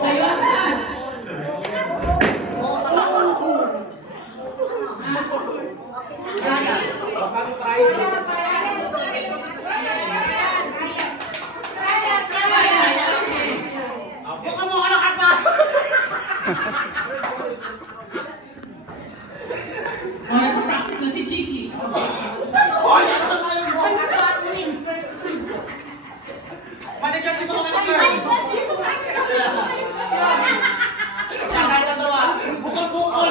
Ngayon, touch. Bukan mo ka lahat na! Practice na si Chiki. Maligyan dito ko maligyan! Sakay na daw ah! Bukol-bukol!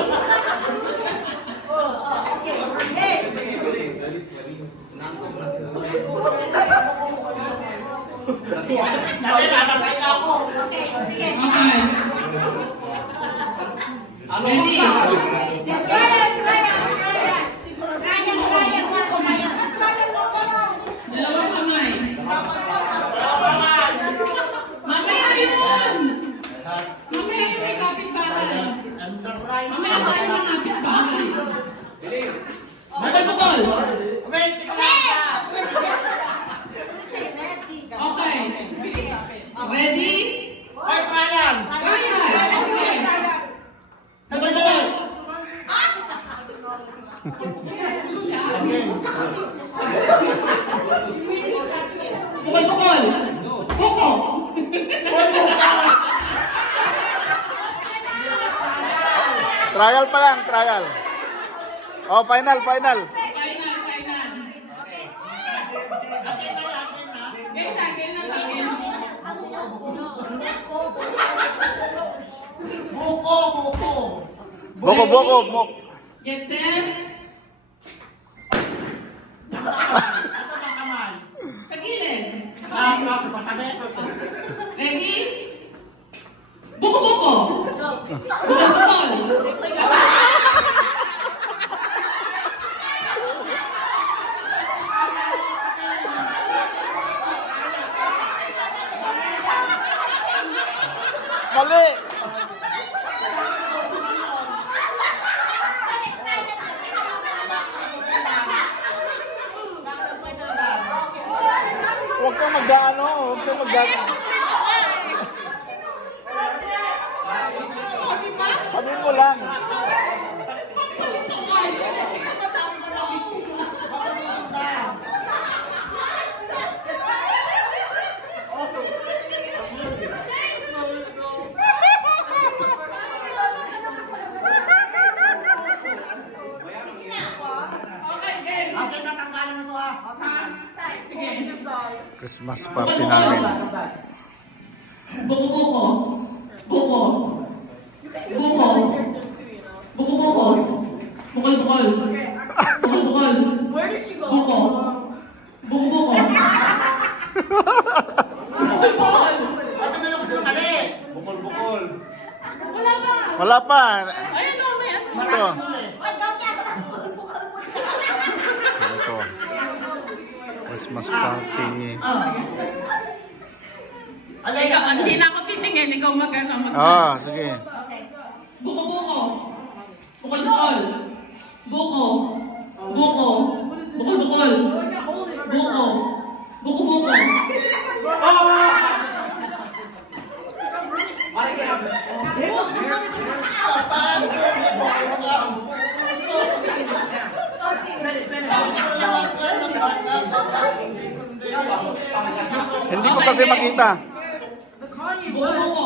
Dali na, napay na ako! Okay. Ready? Dalawang kamay. Mamaya yun! Mamaya yun may kapitbahay. Mamaya tayo mga kapitbahay. Bukol-bukol. Wait, tika lang ka! Okay. Ready? Hoy, Brian! Kaya! Okay. Bukol-bukol. Bukol-bukol. Buko. Trial pa lang, trial. Oh, final. Final. Game na. Buko! Boko. Get set. Ito ba kamay? Sa gilid. Patabi? Ready? Buko-buko. Bukol-bukol. Mali. Huwag kang magdaano, huwag kang magdaano. Sabihin mo lang. Okay, natanggalan na ito ah. Christmas party namin. Buko-buko. Buko. Buko-buko. Bukol-bukol. Bukol-bukol. Where did you go? Buko. Buko-buko. Bukol. Ito na lang sila mali. Wala ba? Wala pa. Ayun o, may ano. Ito. Ito. Christmas party. Alay ka, Hindi na ako titingin, ikaw mag-ano. Ah, sige. Buko-buko. Bukol-bukol. Buko. Buko. Bukol-bukol. Buko. Buko-buko. Hindi ko kasi makita. Buko-buko.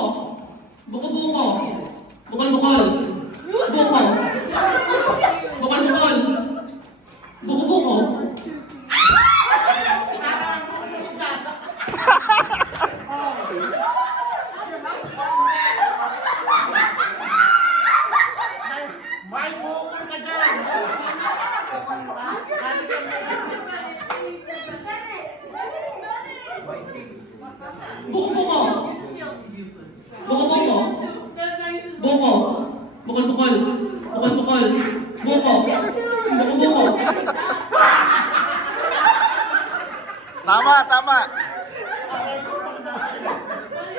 Buko-buko. Bukol-bukol. Buko. Bukol-bukol. Buko-buko. may bukol ka dyan. Buko-buko. Buko-buko. Buko. Bukol-bukol. Bukol-bukol. Buko. Buko-buko. Tama, tama.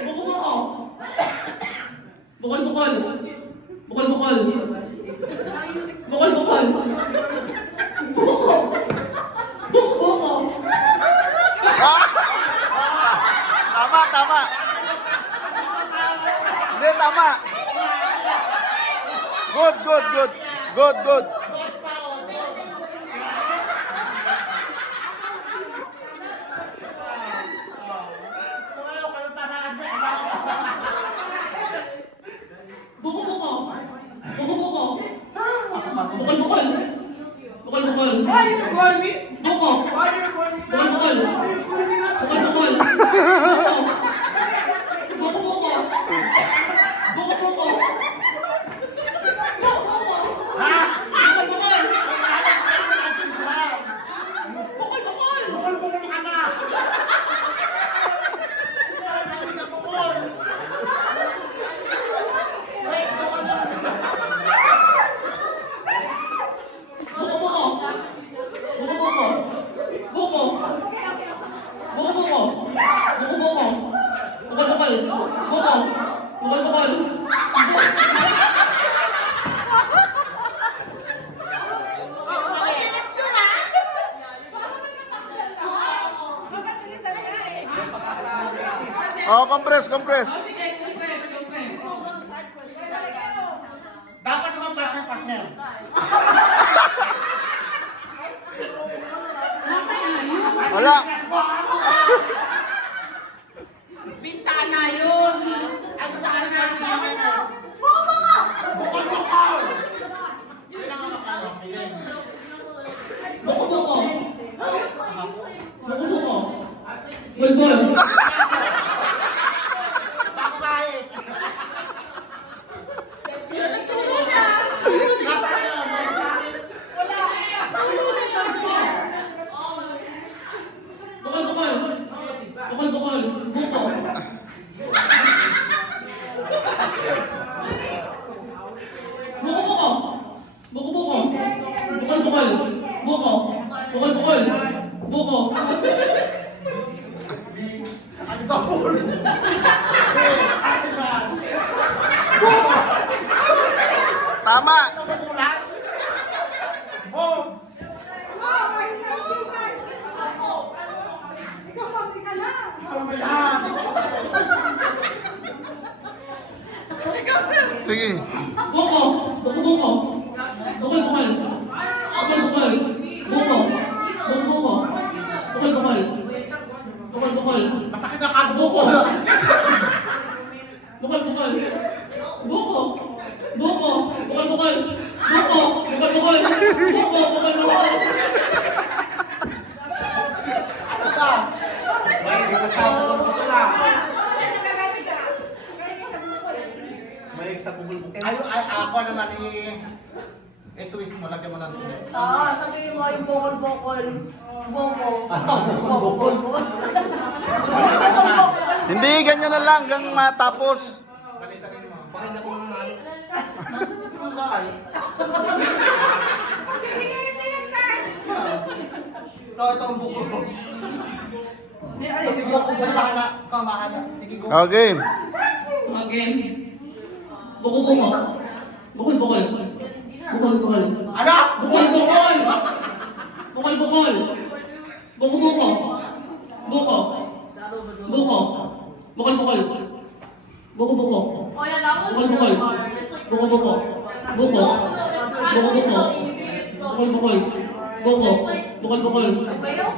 Buko-buko. Bukol-bukol. Bukol-bukol. Bukol-bukol. Buko. Buko-buko. good, good, good. Good, good. Buko-buko. Buko-buko. Bukol-bukol. Bukol-bukol. Buko. Bukol-bukol. Bukol-bukol. Buko-buko. Buko-buko. Buko-buko. Bukol-bukol. Bukol-bukol. Buko-buko. Buko-buko. Buko. Buko-buko. Buko-buko. Bukol-bukol. Buko. Bukol-bukol. Oh, compress, compress. Sige, compress, compress. Dapat naman partner. Wala. Bintana yun. Ang bintana naman. Buko-buko. Buko-buko. Bulbul. Bakit? Bukol-bukol. Bukol-bukol. Buko. Buko-buko. Buko-buko. Bukol-bukol. Buko. Bukol-bukol. Buko. Ano ba? Tama. Kulang? Boom! Sige. Buko. Buko-buko. Bukol-bukol. Bukol-bukol. Buko. Buko-buko. Bukol-bukol. Bukol-bukol. Masakit na kabo Buko. ko. Bukol-bukol. Buko. Buko. Bukol-bukol. Buko. Bukol-bukol. Buko. Bukol-bukol. Ano ka? May kasama ko lang. May sa bubulbukin. Ako naman i-twist mo, lagyan mo ng twist. Sabihin mo yung bokol-bokol. Boko. Bokol. Hindi, ganyan na lang. Hanggang matapos. Balitan mo. Bakit na ko nanalo? Ang bakal. So, ito ang buko. Sige, go. Bahala. Ikaw, bahala. Sige, go. Okay. Again. Buko-buko. Bukol-bukol. Bukol-bukol. Ano? Bukol-bukol. Bukol-bukol. Buko-buko. Buko. Buko. Bukol-bukol. Buko-buko. Bukol-bukol. Buko-buko. Buko. Buko-buko. Bukol-bukol. Buko. Bukol-bukol.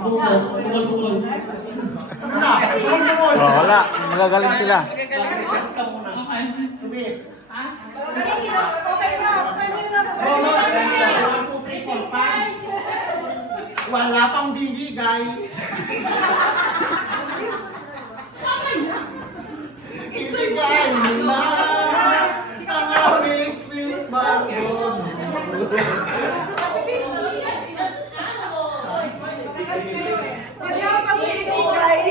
Buko. Bukol-bukol. Ano na? Bukol-bukol. Oh, wala. Magagaling sila. Okay. Tubis. Okay na. Training na. Go, 1, 2, 3, 4, 5. Wala pang bibigay. Ibigay mo na ang aming Christmas moon. Wala pang bibigay.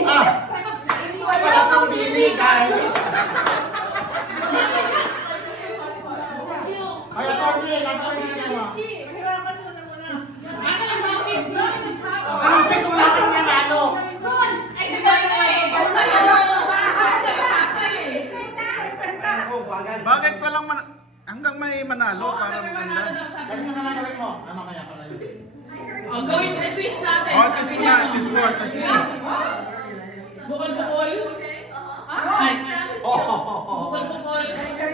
Wala pang bibigay. Kaya Torby, nagawin mo na mo. Hirapan mo na muna. Anong pito wala kang nanalo? Ay, di ba Bakit walang hanggang may manalo para maganda? Ganun na lang gawin mo. Ano kaya pala yun? Oh, gawin, twist natin. Oh, twist mo na, twist mo, twist mo. Bukol-bukol. Ay. Bukol-bukol.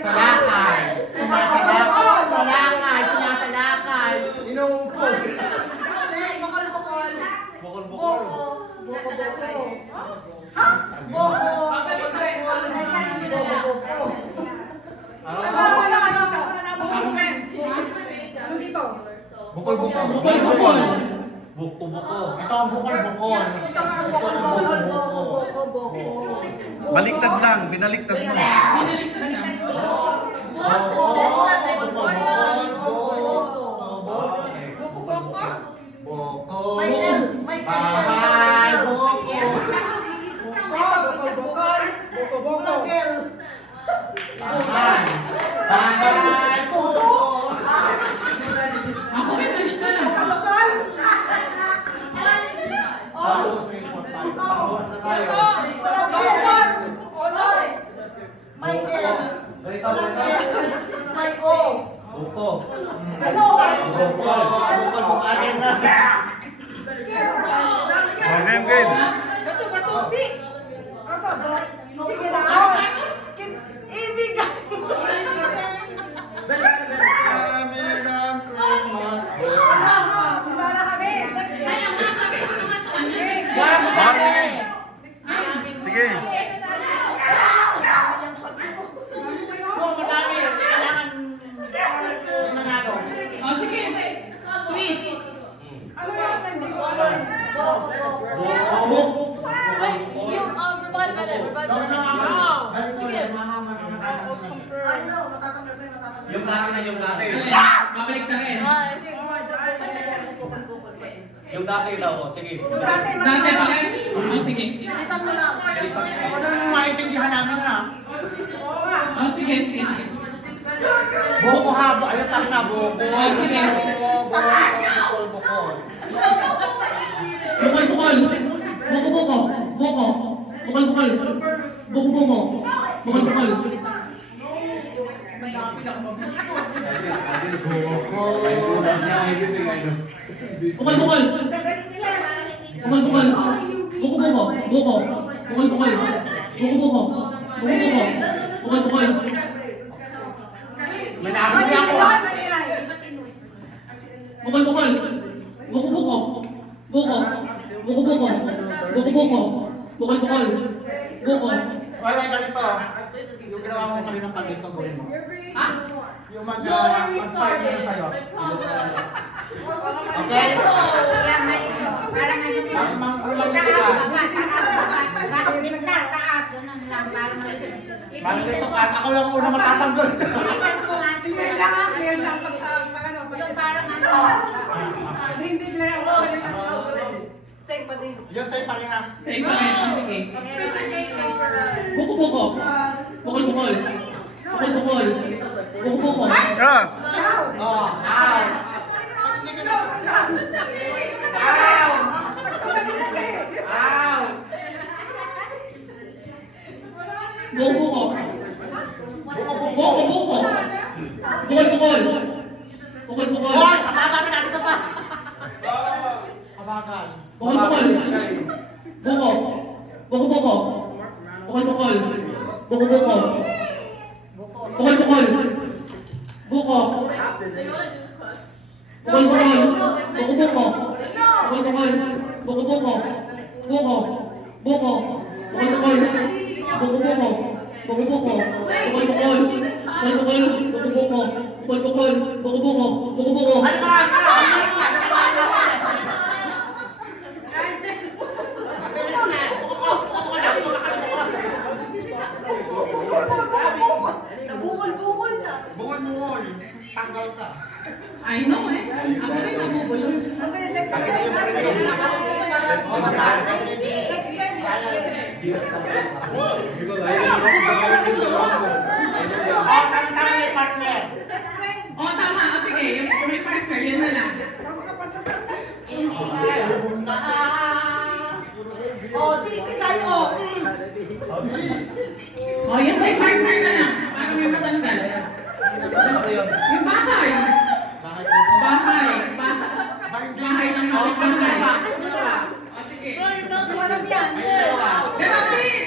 Salakay. Sumasagot. Salakay. Buko-buko. Ito ang bukol-bukol. Ito nga ang bokol, bokol, boko, boko, boko. Baliktad lang, binaliktad mo. Binaliktad na. Boko, bokol, bokol, boko, boko. Boko. May L, may L. Bahay, boko. Walang L. Bahay. Bahay, boko. Ako rin, nandun ka na. Oh, walang L. Oy. May L. Walang L. May O. Buko. Ano? Bukol. Bukol. Akin na. Oh, game, game. Sige na. Ibigay. Kami ng Christmas. Ay, ang nasabi ko naman sa kanya. Sige. Sige. Oh, madami. Kailangan may manalo. Oh, sige. Twist. Yung dati na yung dati. Babalik ka rin. Yung dati daw, sige. Dati pa rin. Oh, sige. Bilisan mo lang. Ako na yung maintindihan namin ha. Oh, sige, sige, sige. Buko habo, ayun pa na buko. Oh, sige. Bukol, bukol. Bukol, bukol. Buko, buko. Buko. Bukol, bukol. Buko, buko. Bukol, bukol. Bukol, bukol. Bukol, bukol. Buko, buko. Buko. Bukol, bukol. Buko, buko. Buko, buko. Bukol, bukol. May nahuli ako ha. Bukol, bukol. Buko, buko. Buko. Buko, buko. Buko, buko. Bukol, bukol. Buko. Wait, ganito. Yung ginawa mo kanina ganito, gawin mo. Ha? Yung mag-fight na sa'yo. Okay? Parang dito, kahit ako lang una matatanggol. Same pa din. Yung sa'yo pa rin ha. Sa'yo pa rin. Oh, sige. Buko, buko. Bukol, bukol. Bukol, bukol. Buko, buko. Ah, Oh, ow. Hindi ka na. Ow! Ow! Buko, buko. Buko, buko. Buko, buko. Bukol, bukol. Bukol, bukol. Hoy! Kabagal natin ito pa! Kabagal. Bukol, bukol. Buko. Buko, buko. Bukol, bukol. Buko, buko. Bukol, bukol. Buko. Bukol, bukol. Buko, buko. Bukol, bukol. Buko, buko. Buko. Buko. Bukol, bukol. Buko, buko. Buko, buko. Bukol, bukol. Bukol, bukol. Buko, buko. Bukol, bukol. Buko, buko. Buko, buko. Ano ka? Nabukol-bukol na. Bukol-bukol. Tanggal ka. I know eh. Ako rin nabubulol. Okay, next time. Na kasi para tumatake. Next time. Next time may partner. Next time. Oh, tama. O sige, yung may partner, yun na lang. Oh, di tayo. O, yan may partner na lang. Para may matanggal. Yung bahay. Bakit ito? Bahay. Bahay ng kapitbahay. O sige. Ganun din.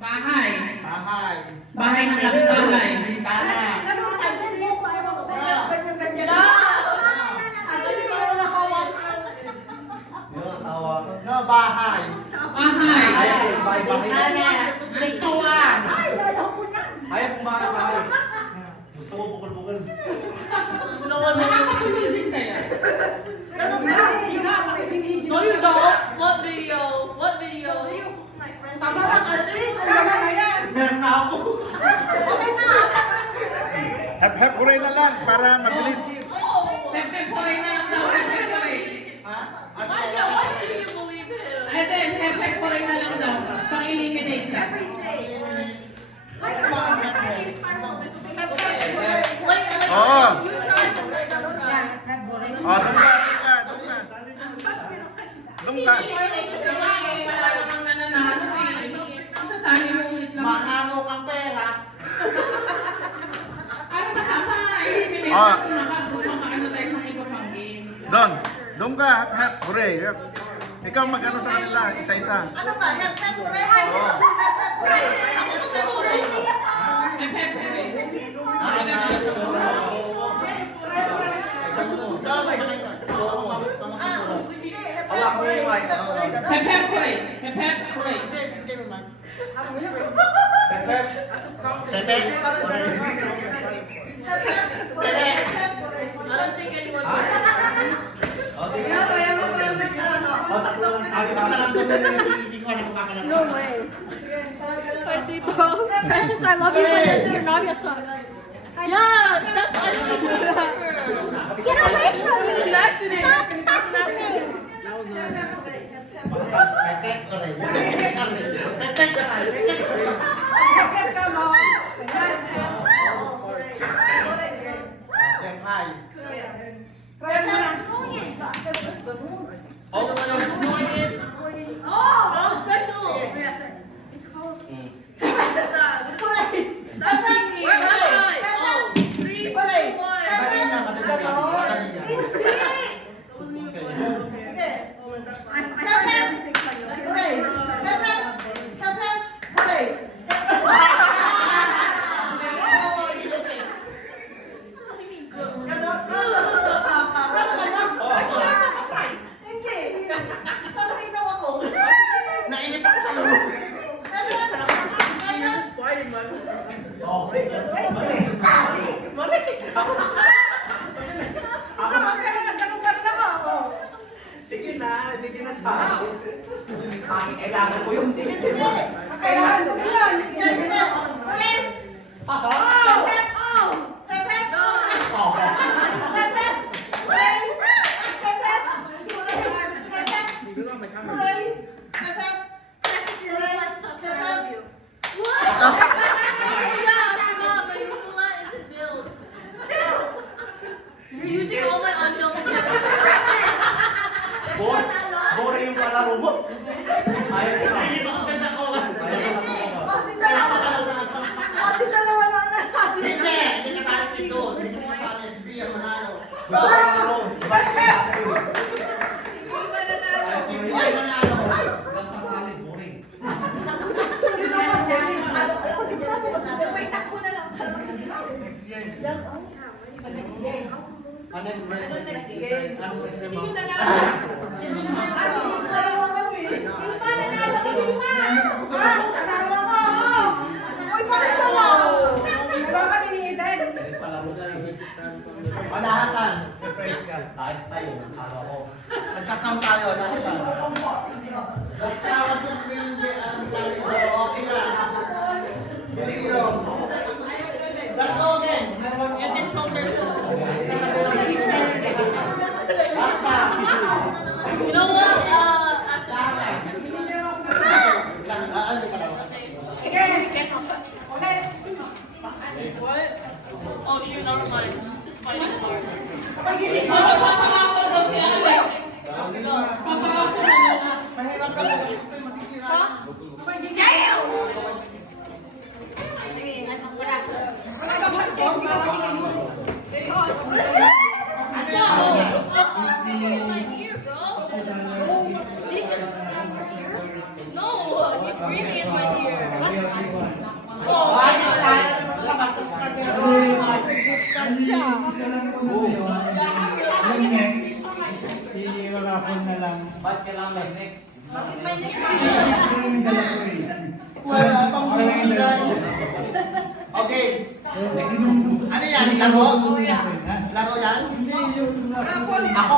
Bahay. Bahay. Bahay ng kapitbahay. Bintana. Ganun pa din mo ko pero ganyan. Ano di ba wala kawan? No, bahay. Bahay. Bintana. Pintuan. ayaw kong bahay. Gusto mo bukol-bukol. Nakakapulol din kaya. Ganun pa din. Hep-hep hooray na lang para mabilis. Pep-pep-hooray na lang daw. Pep-pep-hooray. Ha? Why do you believe him? Ay, then, pep-pep-hooray na lang daw. Pang-eliminate ka. Oo. You tried to make them try. Oh, doon ka. Doon ka. Relationship na eh. Wala namang nananalo eh. Sasali mo ulit lang. Manalo kang pera. Ano ba tama? Eliminate Ah. na kung makaano tayo ng iba pang game. Doon ka. Hep-hep hooray. Hep. Ikaw mag-ano sa kanila, isa-isa. Ano ba? Hep-hep-hooray? Hep-hep-hooray. Pep-pep-hooray. Hindi, hep-hep-hooray. Hep-hep-hooray. Pep-pep-hooray. Pep-pep-hooray. I don't think anyone would. No way. Precious, I love you, but your Nadia sucks. Yeah, that's I don't remember. Get away from me! Stop touching me! Hep-hep-hooray. Hep-hep-hooray. Oh, special. It's called. We're live. Oh, 3, 2, 1. Nainip ako sa loob. Sige na, sige na sa akin. Kailangan ko yung Kailangan ko yan! Hep-hep-hooray! What? Yeah, I forgot. My Nicola isn't built. You're using all my unbuilt accounts. Bora yung palaro mo. Ayaw ko. Hindi, hindi ka talit dito. Hindi ka talit. Hindi yan manalo. Gusto ko laro. Hindi yan manalo. Lang sasali, boring. Ano next game? Ano next game? Malahatan. Kahit sa'yo, nakara ko. Nagkakam tayo. Nagkakam. Nagkakam po hindi ang sabi ko. Okay na. Hindi yun. Let's go again. And then shoulders. Basta. You know what? Actually, Ano ka lang? what? Oh shoot, never mind. This fight is hard. Papalakad daw si Alex. Papalakad na daw. Mahirap ka lang. Ito'y masisira. My ear, bro. No, he's screaming in my ear. Ay, hindi tayo. Tapos Ba't kailangan may sex? wala pang sumigay. Okay. Ano yan? Laro? Laro yan? Ako